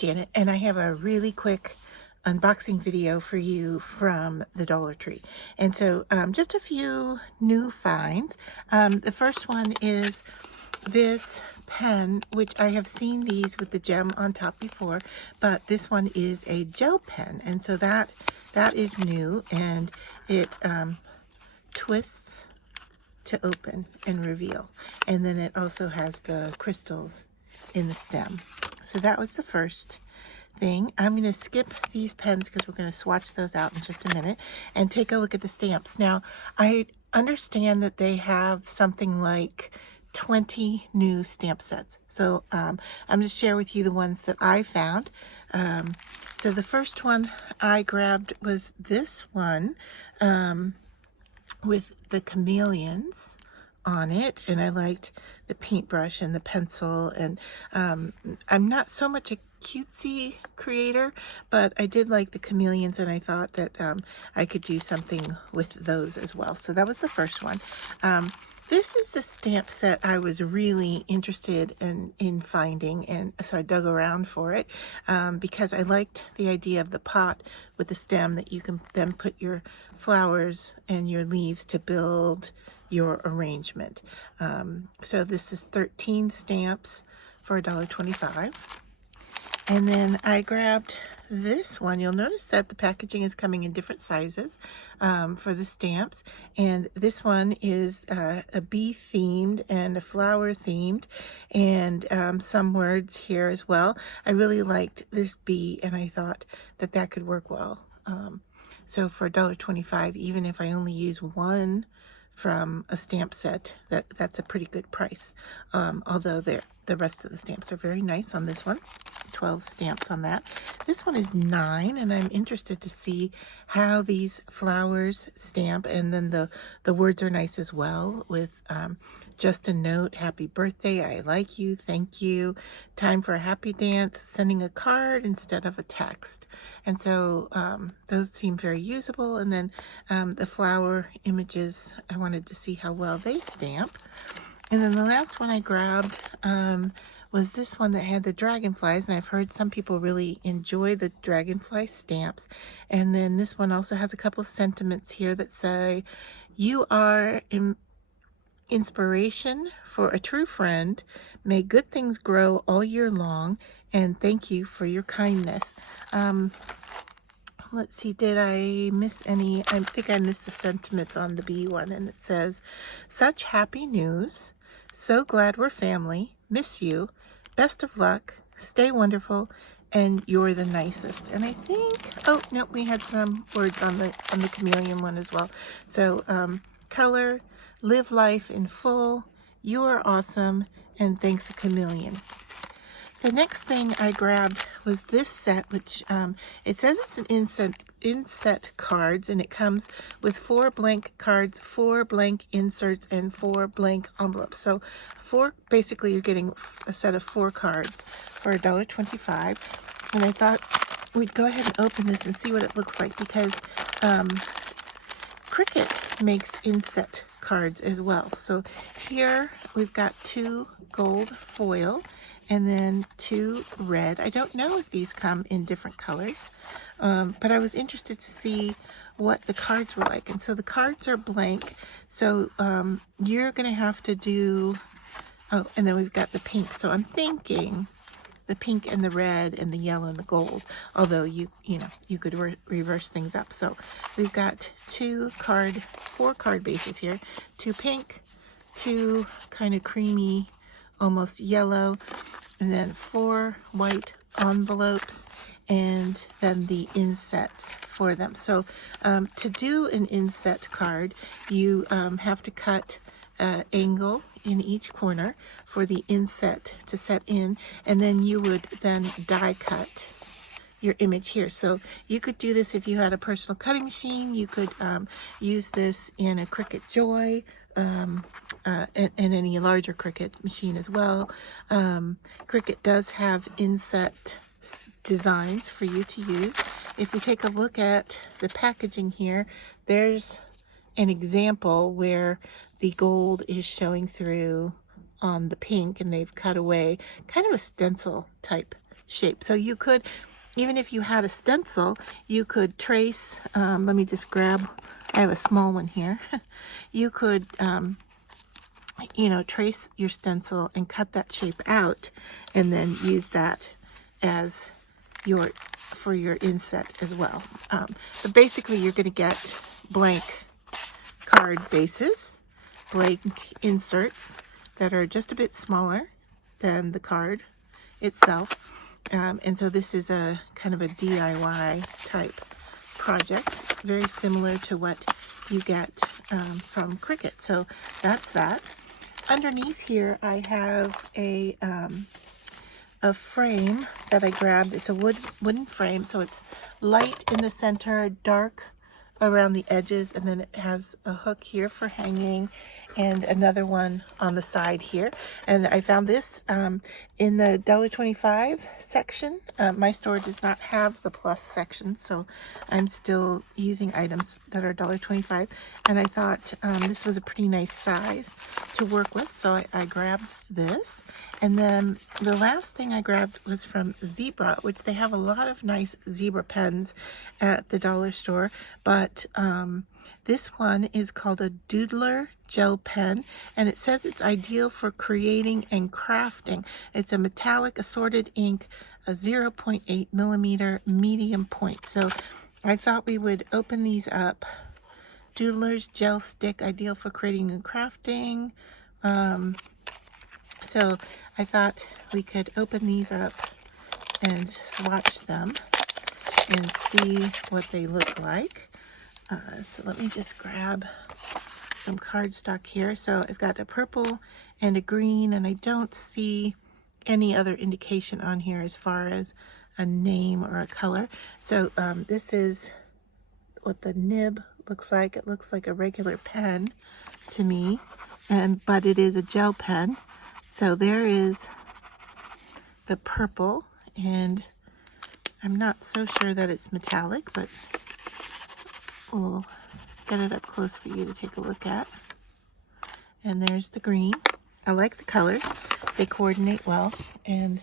Janet, and I have a really quick unboxing video for you from the Dollar Tree. And so just a few new finds. The first one is this pen, which I have seen these with the gem on top before, but this one is a gel pen, and so that is new, and it twists to open and reveal, and then it also has the crystals in the stem. So that was the first thing. I'm going to skip these pens because we're going to swatch those out in just a minute and take a look at the stamps. Now, I understand that they have something like 20 new stamp sets. So I'm going to share with you the ones that I found. So the first one I grabbed was this one with the chameleons on it, and I liked the paintbrush and the pencil, and I'm not so much a cutesy creator, but I did like the chameleons, and I thought that I could do something with those as well. So that was the first one. This is the stamp set I was really interested in finding, and so I dug around for it because I liked the idea of the pot with the stem that you can then put your flowers and your leaves to build your arrangement. So this is 13 stamps for $1.25. And then I grabbed this one. You'll notice that the packaging is coming in different sizes for the stamps. And this one is a bee themed and a flower themed, and some words here as well. I really liked this bee, and I thought that that could work well. So for $1.25, even if I only use one from a stamp set, that's a pretty good price. Although the rest of the stamps are very nice on this one. 12 stamps on that. This one is 9, and I'm interested to see how these flowers stamp, and then the words are nice as well, with just a note, happy birthday, I like you, thank you, time for a happy dance, sending a card instead of a text. And so those seem very usable. And then the flower images, I wanted to see how well they stamp. And then the last one I grabbed was this one that had the dragonflies, and I've heard some people really enjoy the dragonfly stamps. And then this one also has a couple of sentiments here that say, you are inspiration for a true friend, may good things grow all year long, and thank you for your kindness. Let's see, did I miss any? I think I missed the sentiments on the bee one, and it says, such happy news, so glad we're family, miss you, best of luck, stay wonderful, and you're the nicest. And I think, oh no, we had some words on the chameleon one as well. So color, live life in full, you are awesome, and thanks a chameleon. The next thing I grabbed was this set, which it says it's an inset cards, and it comes with 4 blank cards, 4 blank inserts, and 4 blank envelopes. So basically you're getting a set of 4 cards for $1.25. And I thought we'd go ahead and open this and see what it looks like, because Cricut makes inset cards as well. So here we've got 2 gold foil, and then 2 red. I don't know if these come in different colors, but I was interested to see what the cards were like. And so the cards are blank, so you're going to have to do, oh, and then we've got the pink. So I'm thinking the pink and the red and the yellow and the gold, although you could reverse things up. So we've got 4 card bases here, 2 pink, 2 kind of creamy, almost yellow, and then 4 white envelopes, and then the insets for them. So to do an inset card, you have to cut an angle in each corner for the inset to set in, and then you would then die cut your image here. So you could do this if you had a personal cutting machine. You could use this in a Cricut Joy, and any larger Cricut machine as well. Cricut does have inset designs for you to use. If we take a look at the packaging here, there's an example where the gold is showing through on the pink, and they've cut away kind of a stencil type shape. So you could, even if you had a stencil, you could trace, let me just grab, I have a small one here. You could, you know, trace your stencil and cut that shape out and then use that as your, for your inset as well. But basically you're going to get blank card bases, blank inserts that are just a bit smaller than the card itself. And so this is a kind of a DIY type project, very similar to what you get from Cricut. So that's that. Underneath here I have a frame that I grabbed. It's a wooden frame, so it's light in the center, dark around the edges, and then it has a hook here for hanging and another one on the side here. And I found this in the $1.25 section. My store does not have the plus section, so I'm still using items that are $1.25. And I thought this was a pretty nice size to work with, so I grabbed this. And then the last thing I grabbed was from Zebra, which they have a lot of nice zebra pens at the dollar store, but this one is called a Doodler gel pen, and it says it's ideal for creating and crafting. It's a metallic assorted ink, a 0.8 millimeter medium point. So I thought we would open these up. Doodler's gel stick, ideal for creating and crafting. So I thought we could open these up and swatch them and see what they look like. So let me just grab some cardstock here. So I've got a purple and a green, and I don't see any other indication on here as far as a name or a color. So this is what the nib looks like. It looks like a regular pen to me, but it is a gel pen. So there is the purple, and I'm not so sure that it's metallic, but we'll get it up close for you to take a look at. And there's the green. I like the colors. They coordinate well. And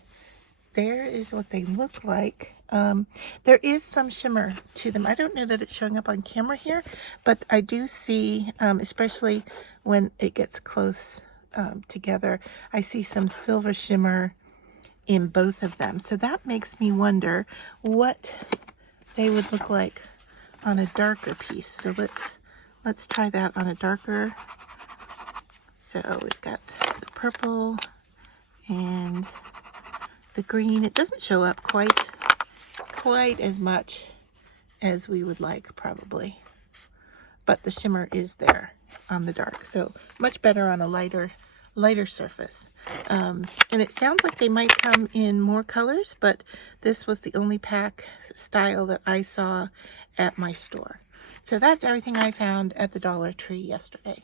there is what they look like. There is some shimmer to them. I don't know that it's showing up on camera here, but I do see, especially when it gets close together, I see some silver shimmer in both of them. So that makes me wonder what they would look like on a darker piece. So let's try that on a darker. So we've got the purple and the green. It doesn't show up quite as much as we would like, probably, but the shimmer is there on the dark. So much better on a lighter surface. And it sounds like they might come in more colors, but this was the only pack style that I saw at my store. So that's everything I found at the Dollar Tree yesterday.